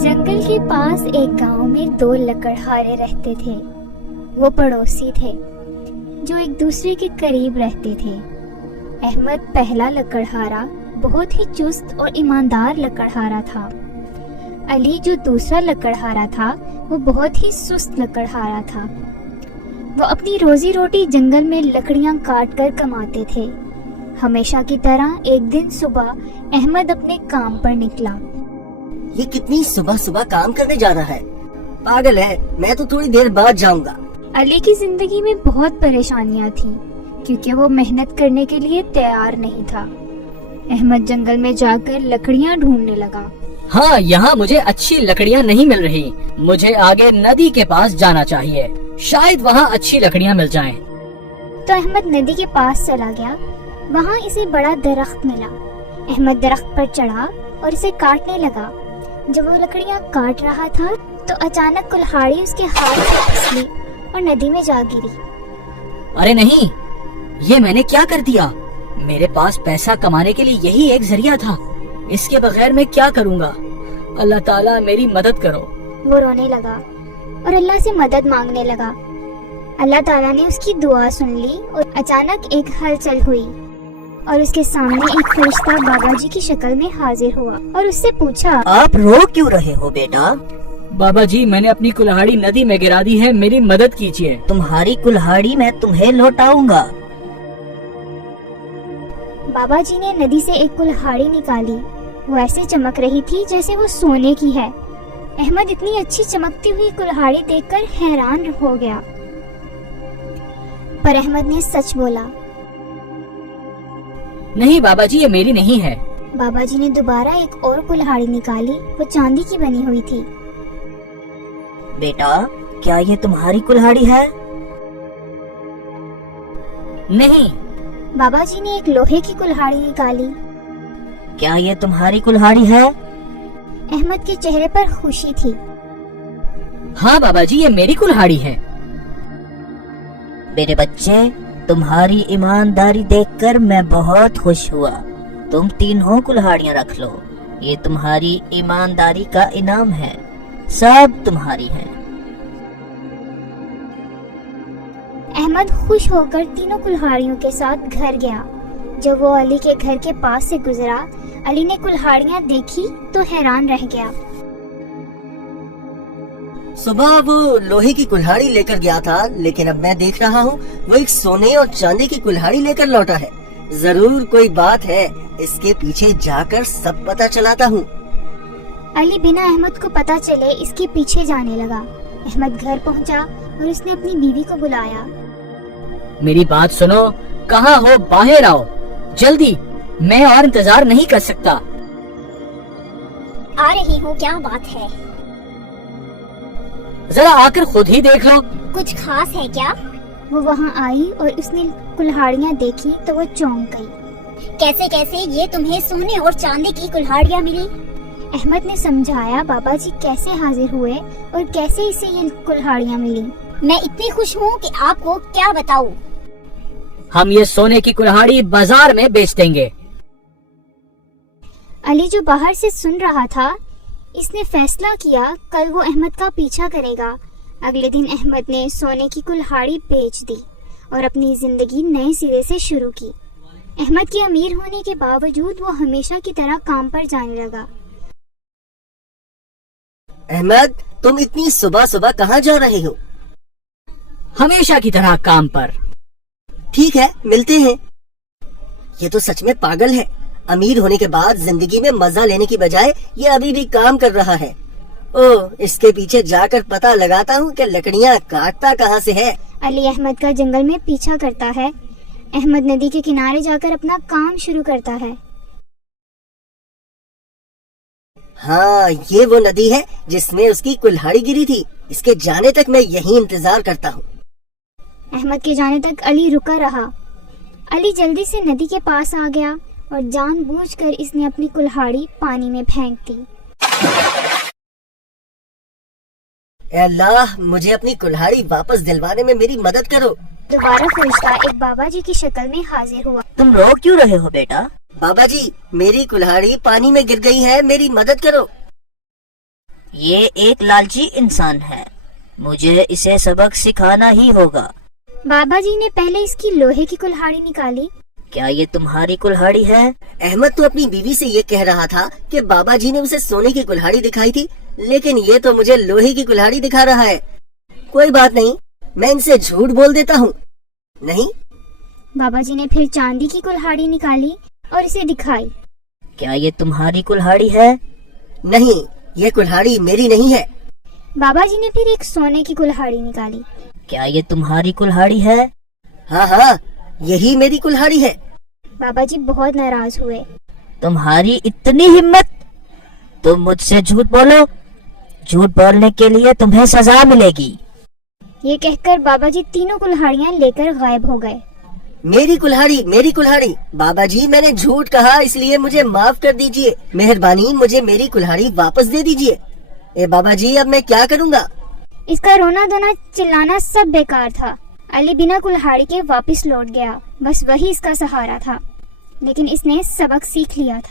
जंगल के पास एक गांव में दो लकड़हारे रहते थे। वो पड़ोसी थे जो एक दूसरे के करीब रहते थे। अहमद पहला लकड़हारा बहुत ही चुस्त और ईमानदार लकड़हारा था। अली जो दूसरा लकड़हारा था वो बहुत ही सुस्त लकड़हारा था। वो अपनी रोजी रोटी जंगल में लकड़ियां काट कर कमाते थे। हमेशा की तरह एक दिन सुबह अहमद अपने काम पर निकला। ये कितनी सुबह सुबह काम करने जा रहा है? पागल है, मैं तो थोड़ी देर बाद जाऊंगा। अली की जिंदगी में बहुत परेशानियां थी क्योंकि वो मेहनत करने के लिए तैयार नहीं था। अहमद जंगल में जाकर लकड़ियां ढूंढने लगा। हाँ, यहाँ मुझे अच्छी लकड़ियाँ नहीं मिल रही। मुझे आगे नदी के पास जाना चाहिए, शायद वहाँ अच्छी लकड़ियाँ मिल जाएं। तो अहमद नदी के पास चला गया। वहाँ इसे बड़ा दरख्त मिला। अहमद दरख्त पर चढ़ा और इसे काटने लगा। जब वो लकड़ियाँ काट रहा था तो अचानक कुल्हाड़ी उसके हाथ से फिसली और नदी में जा गिरी। अरे नहीं, ये मैंने क्या कर दिया? मेरे पास पैसा कमाने के लिए यही एक जरिया था। इसके बगैर मैं क्या करूँगा? अल्लाह ताला मेरी मदद करो। वो रोने लगा और अल्लाह से मदद मांगने लगा। अल्लाह ताला ने उसकी दुआ सुन ली और अचानक एक हलचल हुई और उसके सामने एक फरिश्ता बाबा जी की शक्ल में हाजिर हुआ और उससे पूछा, आप रो क्यों रहे हो बेटा? बाबा जी, मैंने अपनी कुल्हाड़ी नदी में गिरा दी है, मेरी मदद कीजिए। तुम्हारी कुल्हाड़ी मैं तुम्हें लौटाऊंगा। बाबा जी ने नदी से एक कुल्हाड़ी निकाली। वो ऐसे चमक रही थी जैसे वो सोने की है। अहमद इतनी अच्छी चमकती हुई कुल्हाड़ी देखकर हैरान हो गया, पर अहमद ने सच बोला। नहीं बाबा जी, ये मेरी नहीं है। बाबा जी ने दोबारा एक और कुल्हाड़ी निकाली। वो चांदी की बनी हुई थी। बेटा, क्या ये तुम्हारी कुल्हाड़ी है? नहीं। बाबा जी ने एक लोहे की कुल्हाड़ी निकाली। क्या ये तुम्हारी कुल्हाड़ी है? अहमद के चेहरे पर खुशी थी। हाँ बाबा जी, ये मेरी कुल्हाड़ी है। मेरे बच्चे, तुम्हारी ईमानदारी देखकर मैं बहुत खुश हुआ। तुम तीनों कुल्हाड़ियाँ रख लो, ये तुम्हारी ईमानदारी का इनाम है। सब तुम्हारी हैं। अहमद खुश होकर तीनों कुल्हाड़ियों के साथ घर गया। जब वो अली के घर के पास से गुजरा, अली ने कुल्हाड़ियाँ देखी तो हैरान रह गया। सुबह वो लोहे की कुल्हाड़ी लेकर गया था, लेकिन अब मैं देख रहा हूँ वो एक सोने और चांदी की कुल्हाड़ी लेकर लौटा है। जरूर कोई बात है, इसके पीछे जाकर सब पता चलाता हूँ। अली बिना अहमद को पता चले इसके पीछे जाने लगा। अहमद घर पहुँचा और उसने अपनी बीवी को बुलाया। मेरी बात सुनो, कहाँ हो? बाहर आओ जल्दी, मैं और इंतजार नहीं कर सकता। आ रही हूँ, क्या बात है? जरा आकर खुद ही देख लो। कुछ खास है क्या? वो वहाँ आई और उसने कुल्हाड़ियाँ देखी तो वो चौंक गई। कैसे कैसे ये तुम्हें सोने और चांदी की कुल्हाड़ियाँ मिली? अहमद ने समझाया बाबा जी कैसे हाजिर हुए और कैसे इसे ये कुल्हाड़ियाँ मिली। मैं इतनी खुश हूँ कि आपको क्या बताऊँ। हम ये सोने की कुल्हाड़ी बाजार में बेच देंगे। अली जो बाहर से सुन रहा था, इसने फैसला किया कल वो अहमद का पीछा करेगा। अगले दिन अहमद ने सोने की कुल्हाड़ी बेच दी और अपनी जिंदगी नए सिरे से शुरू की। अहमद के अमीर होने के बावजूद वो हमेशा की तरह काम पर जाने लगा। अहमद, तुम इतनी सुबह सुबह कहाँ जा रहे हो? हमेशा की तरह काम पर। ठीक है, मिलते हैं। ये तो सच में पागल है। अमीर होने के बाद जिंदगी में मजा लेने की बजाय ये अभी भी काम कर रहा है। ओह, इसके पीछे जाकर पता लगाता हूँ कि लकड़ियाँ काटता कहाँ से है। अली अहमद का जंगल में पीछा करता है। अहमद नदी के किनारे जाकर अपना काम शुरू करता है। हाँ, ये वो नदी है जिसमें उसकी कुल्हाड़ी गिरी थी। इसके जाने तक मैं यही इंतजार करता हूँ। अहमद के जाने तक अली रुका रहा। अली जल्दी से नदी के पास आ गया और जानबूझकर इसने अपनी कुल्हाड़ी पानी में फेंक दी। अल्लाह, मुझे अपनी कुल्हाड़ी वापस दिलवाने में मेरी मदद करो। दोबारा फरिश्ता एक बाबा जी की शक्ल में हाजिर हुआ। तुम रो क्यों रहे हो बेटा? बाबा जी, मेरी कुल्हाड़ी पानी में गिर गई है, मेरी मदद करो। یہ ایک لالچی انسان ہے، مجھے اسے سبق سکھانا ہی ہوگا۔ بابا جی نے پہلے اس کی لوہے کی کلہاڑی نکالی۔ کیا یہ تمہاری کلہاڑی ہے؟ احمد تو اپنی بیوی سے یہ کہہ رہا تھا کہ بابا جی نے اسے سونے کی کلہاڑی دکھائی تھی، لیکن یہ تو مجھے لوہے کی کلہاڑی دکھا رہا ہے۔ کوئی بات نہیں، میں ان سے جھوٹ بول دیتا ہوں۔ نہیں، بابا جی نے پھر چاندی کی کلہاڑی نکالی اور اسے دکھائی۔ کیا یہ تمہاری کلہاڑی ہے؟ نہیں، یہ کلہاڑی میری نہیں ہے۔ بابا جی نے پھر ایک سونے کی کلہاڑی نکالی۔ کیا یہ تمہاری کلہاڑی ہے؟ ہاں ہاں، یہی میری کلہاڑی ہے۔ بابا جی بہت ناراض ہوئے۔ تمہاری اتنی ہمت، تم مجھ سے جھوٹ بولو، جھوٹ بولنے کے لیے تمہیں سزا ملے گی۔ یہ کہہ کر بابا جی تینوں کلہاڑیاں لے کر غائب ہو گئے۔ میری کلہاڑی، میری کلہاڑی۔ بابا جی میں نے جھوٹ کہا، اس لیے مجھے معاف کر دیجئے۔ مہربانی مجھے میری کلہاڑی واپس دے دیجئے۔ اے بابا جی، اب میں کیا کروں گا؟ اس کا رونا دھونا چلانا سب بیکار تھا۔ علی بنا کلہاڑی کے واپس لوٹ گیا، بس وہی اس کا سہارا تھا، لیکن اس نے سبق سیکھ لیا تھا۔